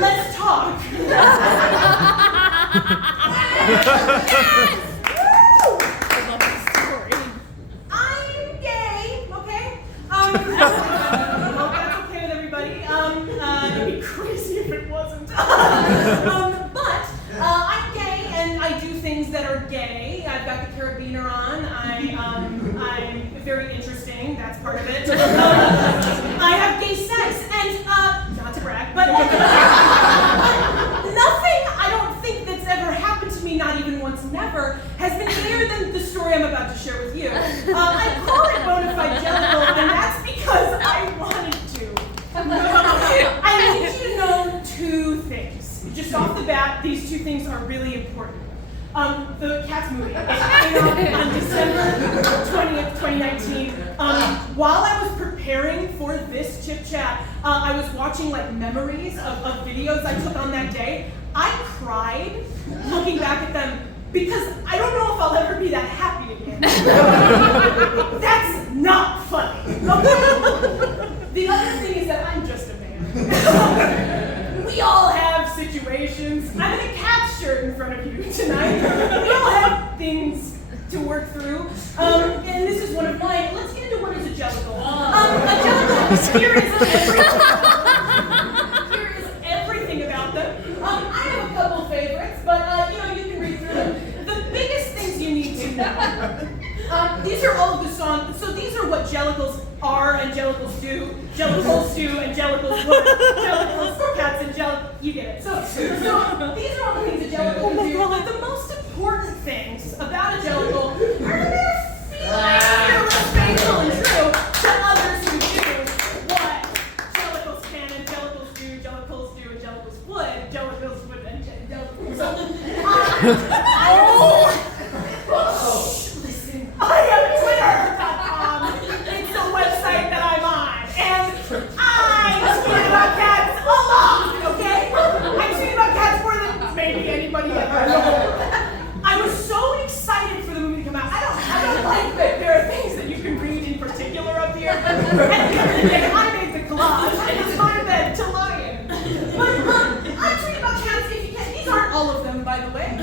Let's talk. I'm gay, okay? I hope that's okay with everybody. It'd be crazy if it wasn't. But I'm gay and I do things that are gay. I've got the carabiner on. I'm very interesting. That's part of it. I have gay sex and not to brag, but nothing I don't think that's ever happened to me, not even once, never, has been gayer than the story I'm about to share with you. I call it Bonafide Jellicle, and that's because I wanted to. I need you to know two things. Just off the bat, these two things are really important. The Cats movie, it came out on December 20th, 2019. While I was preparing for this chit chat, I was watching like memories of videos I took on that day. I cried looking back at them because I don't know if I'll ever be that happy again. That's not funny. Okay? The other thing is that I'm just a man. We all have situations. I'm in a Cats shirt in front of you tonight. We all have things to work through. And this is one of mine. Let's get into what is a jellicle. A jellicle, here is everything about them. I have a couple favorites, but you can read through them. The biggest things you need to know. These are all of the songs. So these are what jellicles are and jellicles do. Jellicles do and jellicles would. Jellicles, cats, and jellicles. You get it. So these are all the things a jellicle do. But the most important things about a jellicle are their feelings. They're faithful and true to others who do what jellicles can and jellicles do, jellicles do, and jellicles would, jellicles would, and jellicles. Listen, I have Twitter.com. It's the website that I'm on, and I tweet about cats a lot. Okay, I tweet about cats more than maybe anybody ever. I was so excited for the movie to come out. I don't like that there are things that you can read in particular up here. At the end of the day, I made the collage. I decided that to lie in. But I tweet about cats if you can. These aren't all of them, by the way. A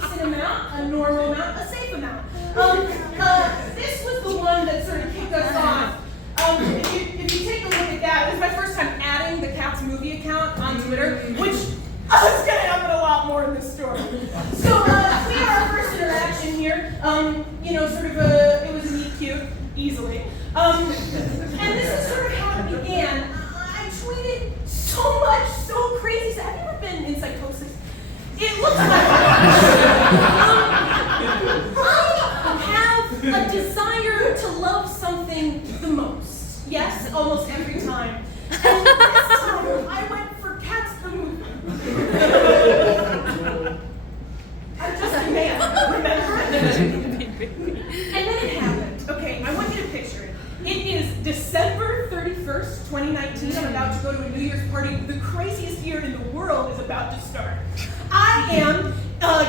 decent amount, a normal amount, a safe amount. This was the one that sort of kicked us off. If you take a look at that, it was my first time adding the Cats movie account on Twitter, which is going to happen a lot more in this story. So we had our first interaction here. It was a meet cute, easily. And this is sort of how it began. I tweeted so much, so crazy stuff. Have you ever been in psychosis? It looks like I have a desire to love something the most. Yes, almost every time. And this time I went for Cats the movie. I'm just a man, remember? And then it happened. Okay, I want you to picture it. It is December 31st, 2019. I'm about to go to a New Year's party. The craziest year in the world is about to start. I am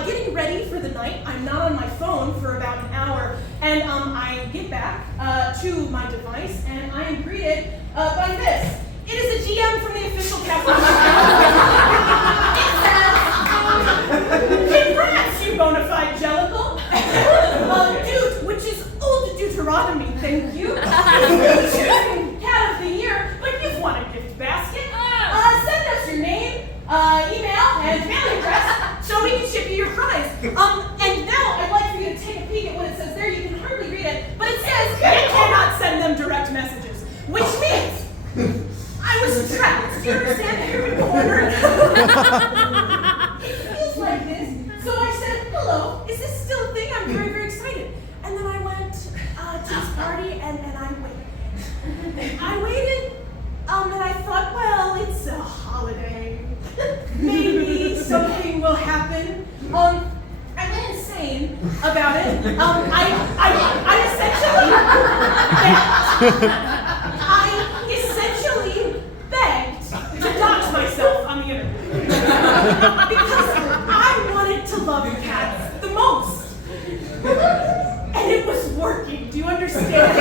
getting ready for the night. I'm not on my phone for about an hour. And I get back to my device and I am greeted by this. It is a GM from the official Captain It says, congrats, you Bonafide Jellicle. Dude, which is old Deuteronomy, thank you. You've chosen Cat of the Year, but you've won a gift basket. Send us your name, email, and mailing address so we can ship you your prize. And now I'd like for you to take a peek at what it says there. You can hardly read it, but it says you cannot send them direct messages, which means I was trapped. Do you understand? Every corner. It feels like this. So I said, hello, is this still a thing? I'm very, very excited. And then I went to this party and I waited. I waited, and I thought, well, it's a holiday. Maybe something will happen. I went insane about it. I essentially begged to dox myself on the internet. Because I wanted to love cats the most. And it was working. Do you understand?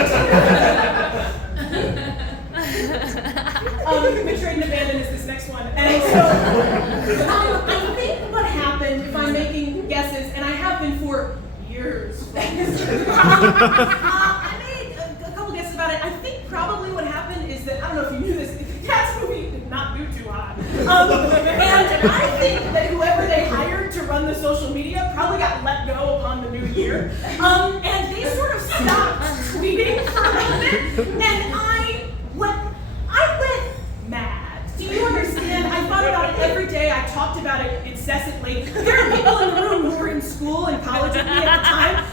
I think what happened, if I'm making guesses, and I have been for years, I made a couple guesses about it. I think probably what happened is that, I don't know if you knew this, the Cats movie did not do too hot. And I think that whoever they hired to run the social media probably got let go upon the new year. And they sort of stopped tweeting for a minute, and I went mad. Do you understand? I thought about it every day. I talked about it incessantly. There are people in the room who were in school and college with me at the time,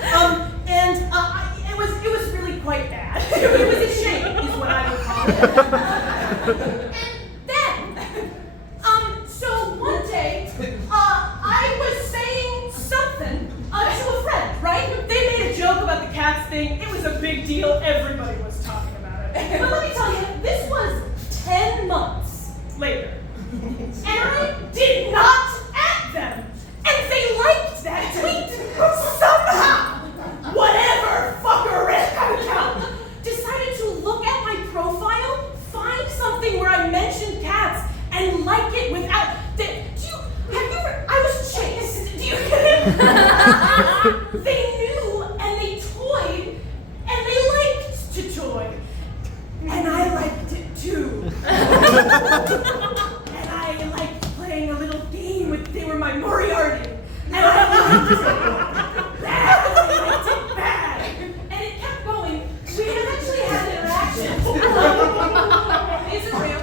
it was really quite bad. It was a shame, is what I would call it. And then, so one day, I was saying something to a friend, right? They made a joke about the Cats thing. It was a big deal. Everybody was talking about it. But let me tell you, this was 10 months later. And I did not at them. And they liked that tweet. Somehow, whatever fucker ran that account decided to look at my profile, find something where I mentioned Cats, and like it without. I was chased. Do you get it? They knew, and they toyed, and they liked to toy. And I liked it too. And I liked playing a little game with, they were my Moriarty. And I liked it bad. I liked it bad. And it kept going. We eventually had an interaction. Is it real?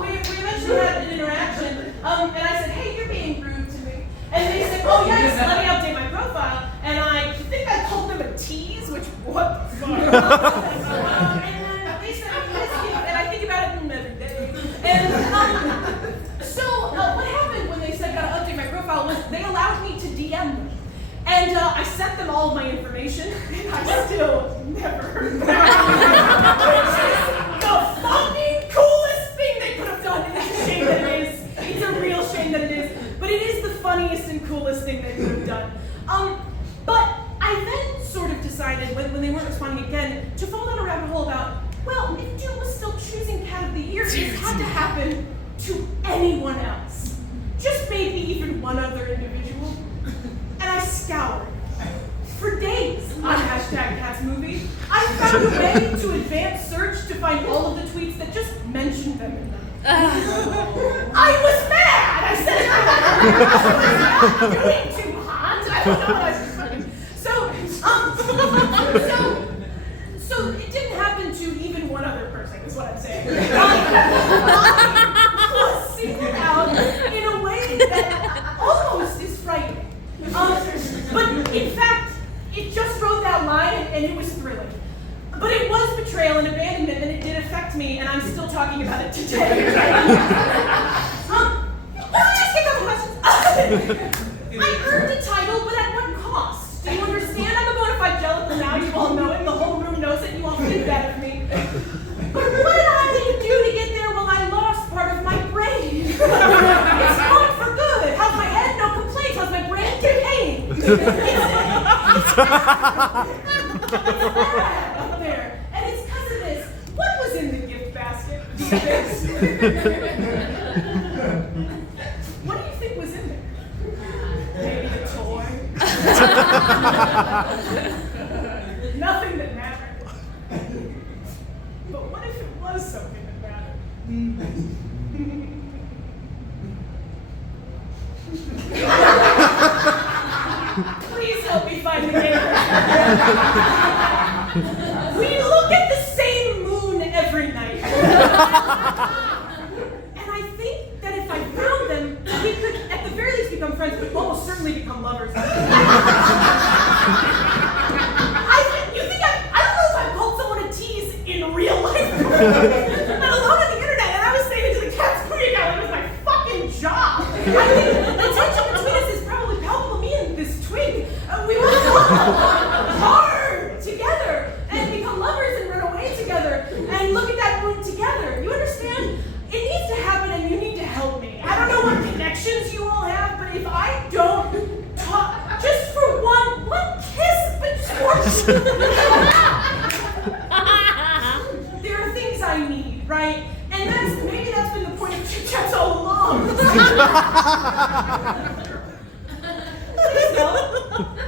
We eventually had an interaction. And I said, hey, you're being rude to me. And they said, oh yes, let me update my profile. And I think I called them a tease, which, what the fuck? And then they said, yes, and I think about it every day. And so what happened when they said gotta update my profile was they allowed me to DM them. And I sent them all of my information, and I still never heard back. Which is the fucking coolest thing they could have done. It's a shame that it is. It's a real shame that it is. But it is the funniest and coolest thing they could have done. But I then sort of decided, when they weren't responding again, to fall down a rabbit hole about, well, if Jill was still choosing Cat of the Year, it had to happen to anyone else. Just maybe even one other individual. And I scoured for days on #CatsMovie. I found a way to advance search to find all of the tweets that just mentioned them in them. I was mad! I said I was not doing too hot. I don't know what I was doing. So it didn't happen to even one other person, is what I'm saying. I was singled out in a way that almost is frightening. But in fact, it just wrote that line and it was thrilling. But it was betrayal and abandonment, and it did affect me, and I'm still talking about it today. Let me ask you a couple questions. I earned a title, but at what cost? Do you understand? I'm a bona fide Jellicle now. You all know it. The whole room knows it. You all think that of me. But what did I need to do to get there? Well, I lost part of my brain. It's gone for good. How's my head? No complaints. How's my brain? Decaying. It's bad up there. And it's because of this. What was in the gift basket? What do you think was in there? Maybe a toy? Nothing that mattered. But what if it was something that mattered? Please help me find the neighbor. We look at the same moon every night. And I think that if I found them, we could at the very least become friends, but almost certainly become lovers. I don't know if I've called someone a tease in real life, let alone on the internet, and I was saying it to the Cats movie account like it was my fucking job. I think the tension between us is probably palpable. Me and this twig, we will go hard together and become lovers and run away together and look at that moon together. You understand? It needs to happen, and you need to help me. I don't know what connections you all have, but if I don't talk, just for one kiss, but just one. There are things I need, right? And And maybe that's been the point of chit chats all along. Please don't.